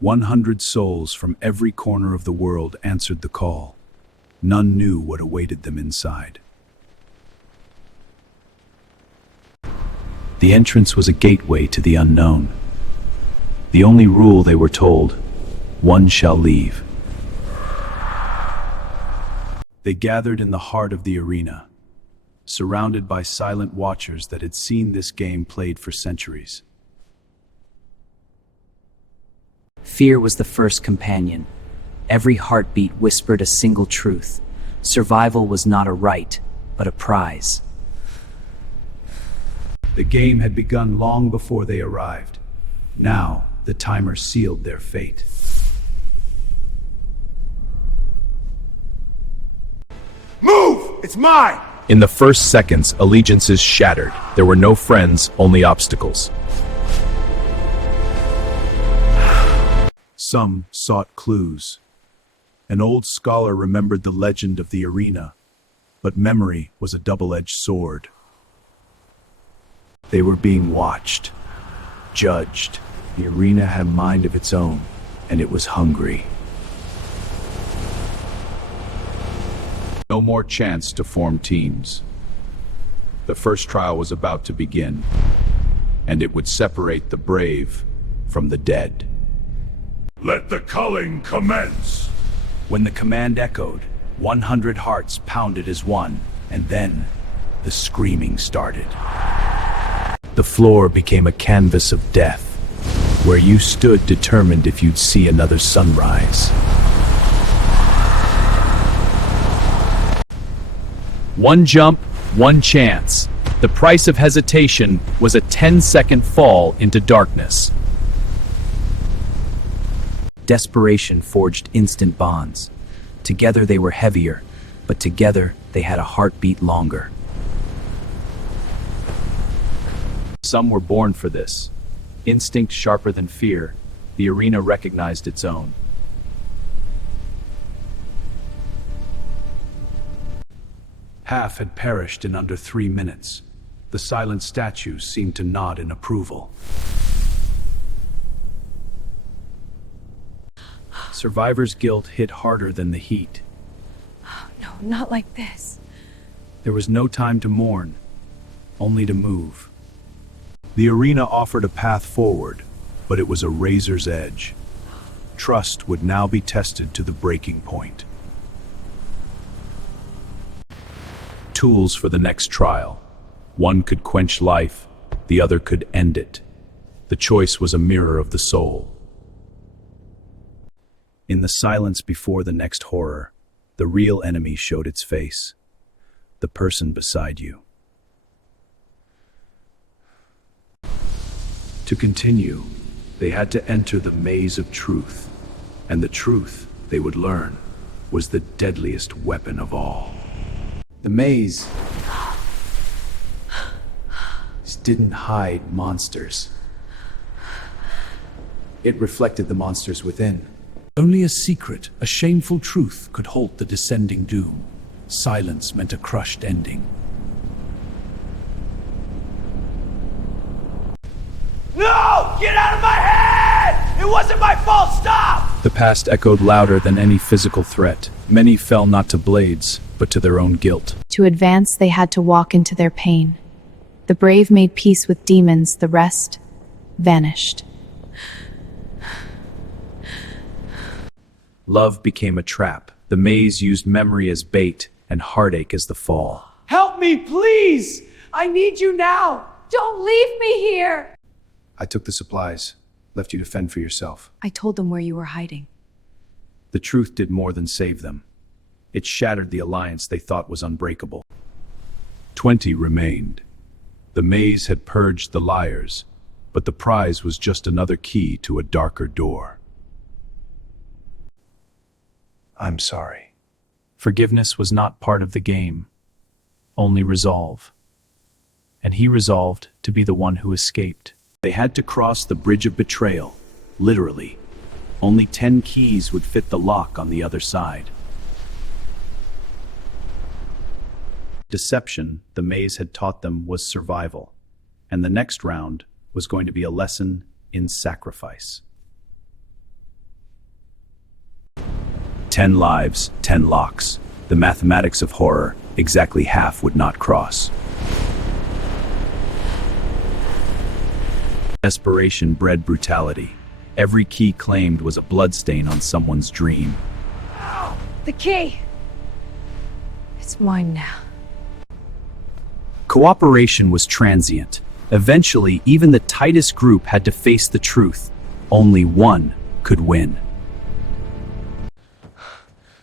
100 souls from every corner of the world answered the call. None knew what awaited them inside. The entrance was a gateway to the unknown. The only rule, they were told, one shall leave. They gathered in the heart of the arena, surrounded by silent watchers that had seen this game played for centuries. Fear was the first companion. Every heartbeat whispered a single truth. Survival was not a right, but a prize. The game had begun long before they arrived. Now, the timer sealed their fate. Move! It's mine! In the first seconds, allegiances shattered. There were no friends, only obstacles. Some sought clues. An old scholar remembered the legend of the arena, but memory was a double-edged sword. They were being watched, judged. The arena had a mind of its own, and it was hungry. No more chance to form teams. The first trial was about to begin, and it would separate the brave from the dead. Let the culling commence! When the command echoed, 100 hearts pounded as one, and then the screaming started. The floor became a canvas of death, where you stood determined if you'd see another sunrise. One jump, one chance. The price of hesitation was a 10-second fall into darkness. Desperation forged instant bonds. Together they were heavier, but together they had a heartbeat longer. Some were born for this. Instinct sharper than fear, the arena recognized its own. Half had perished in under 3 minutes. The silent statues seemed to nod in approval. Survivor's guilt hit harder than the heat. No, not like this. There was no time to mourn, only to move. The arena offered a path forward, but it was a razor's edge. Trust would now be tested to the breaking point. Tools for the next trial. One could quench life, the other could end it. The choice was a mirror of the soul. In the silence before the next horror, the real enemy showed its face. The person beside you. To continue, they had to enter the maze of truth, and the truth they would learn was the deadliest weapon of all. The maze didn't hide monsters. It reflected the monsters within. Only a secret, a shameful truth could halt the descending doom. Silence meant a crushed ending. No! Get out of my head! It wasn't my fault! Stop! The past echoed louder than any physical threat. Many fell not to blades, but to their own guilt. To advance, they had to walk into their pain. The brave made peace with demons, the rest vanished. Love became a trap. The maze used memory as bait and heartache as the fall. Help me, please! I need you now! Don't leave me here! I took the supplies, left you to fend for yourself. I told them where you were hiding. The truth did more than save them. It shattered the alliance they thought was unbreakable. 20 remained. The maze had purged the liars, but the prize was just another key to a darker door. I'm sorry. Forgiveness was not part of the game, only resolve. And he resolved to be the one who escaped. They had to cross the Bridge of Betrayal, literally. Only 10 keys would fit the lock on the other side. Deception, the maze had taught them, was survival, and the next round was going to be a lesson in sacrifice. 10 lives, 10 locks. The mathematics of horror, exactly half would not cross. Desperation bred brutality. Every key claimed was a bloodstain on someone's dream. The key! It's mine now. Cooperation was transient. Eventually, even the tightest group had to face the truth. Only one could win.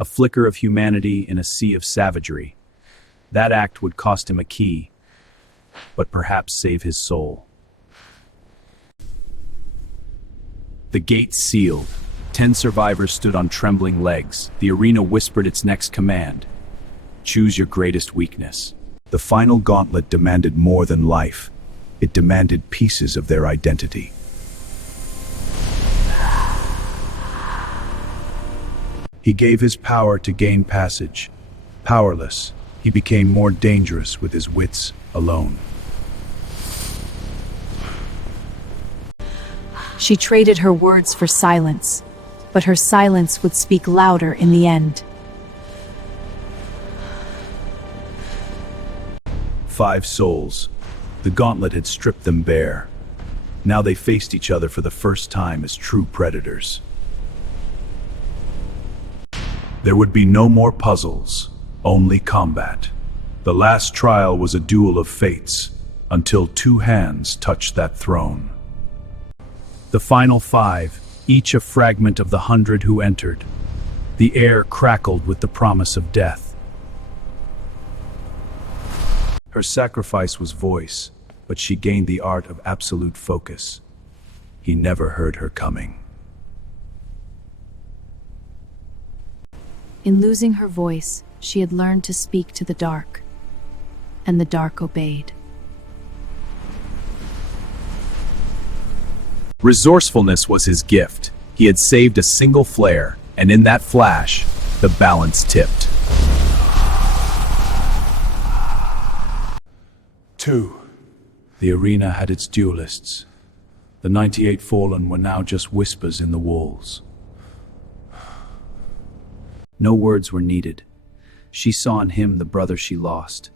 A flicker of humanity in a sea of savagery. That act would cost him a key, but perhaps save his soul. The gates sealed. 10 survivors stood on trembling legs. The arena whispered its next command. Choose your greatest weakness. The final gauntlet demanded more than life. It demanded pieces of their identity. He gave his power to gain passage. Powerless, he became more dangerous with his wits alone. She traded her words for silence, but her silence would speak louder in the end. 5 souls. The gauntlet had stripped them bare. Now they faced each other for the first time as true predators. There would be no more puzzles, only combat. The last trial was a duel of fates, until 2 hands touched that throne. The final 5, each a fragment of the 100 who entered. The air crackled with the promise of death. Her sacrifice was voice, but she gained the art of absolute focus. He never heard her coming. In losing her voice, she had learned to speak to the dark, and the dark obeyed. Resourcefulness was his gift. He had saved a single flare, and in that flash, the balance tipped. 2. The arena had its duelists. The 98 fallen were now just whispers in the walls. No words were needed. She saw in him the brother she lost.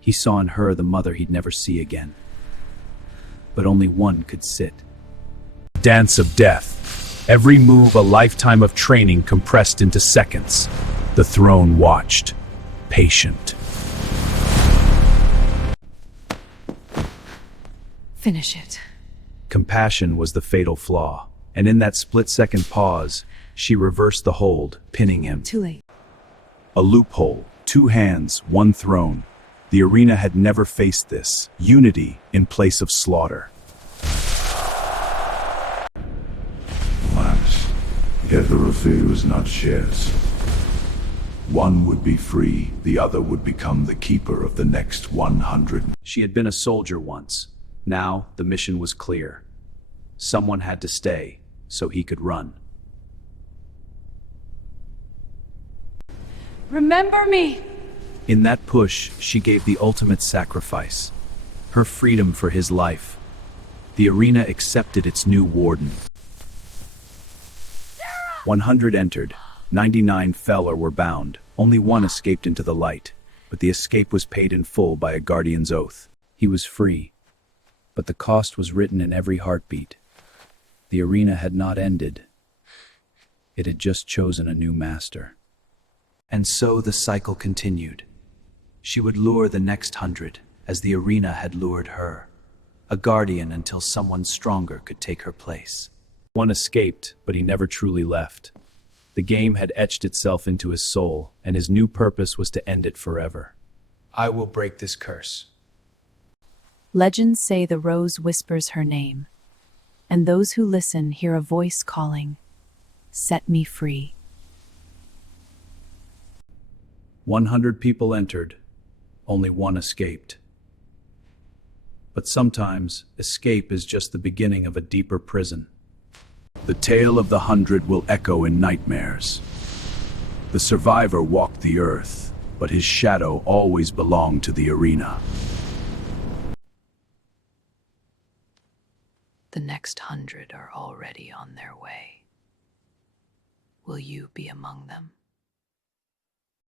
He saw in her the mother he'd never see again. But only one could sit. Dance of death. Every move a lifetime of training compressed into seconds. The throne watched, patient. Finish it. Compassion was the fatal flaw, and in that split-second pause, she reversed the hold, pinning him. Too late. A loophole, 2 hands, 1 throne. The arena had never faced this. Unity in place of slaughter. Yet the affair was not shared. One would be free, the other would become the keeper of the next 100. She had been a soldier once. Now the mission was clear. Someone had to stay, so he could run. Remember me! In that push, she gave the ultimate sacrifice. Her freedom for his life. The arena accepted its new warden. 100 entered, 99 fell or were bound. Only 1 escaped into the light, but the escape was paid in full by a guardian's oath. He was free, but the cost was written in every heartbeat. The arena had not ended. It had just chosen a new master. And so the cycle continued. She would lure the next 100, as the arena had lured her. A guardian until someone stronger could take her place. 1 escaped, but he never truly left. The game had etched itself into his soul, and his new purpose was to end it forever. I will break this curse. Legends say the rose whispers her name, and those who listen hear a voice calling, "Set me free." 100 people entered, only 1 escaped. But sometimes, escape is just the beginning of a deeper prison. The tale of the 100 will echo in nightmares. The survivor walked the earth, but his shadow always belonged to the arena. The next 100 are already on their way. Will you be among them?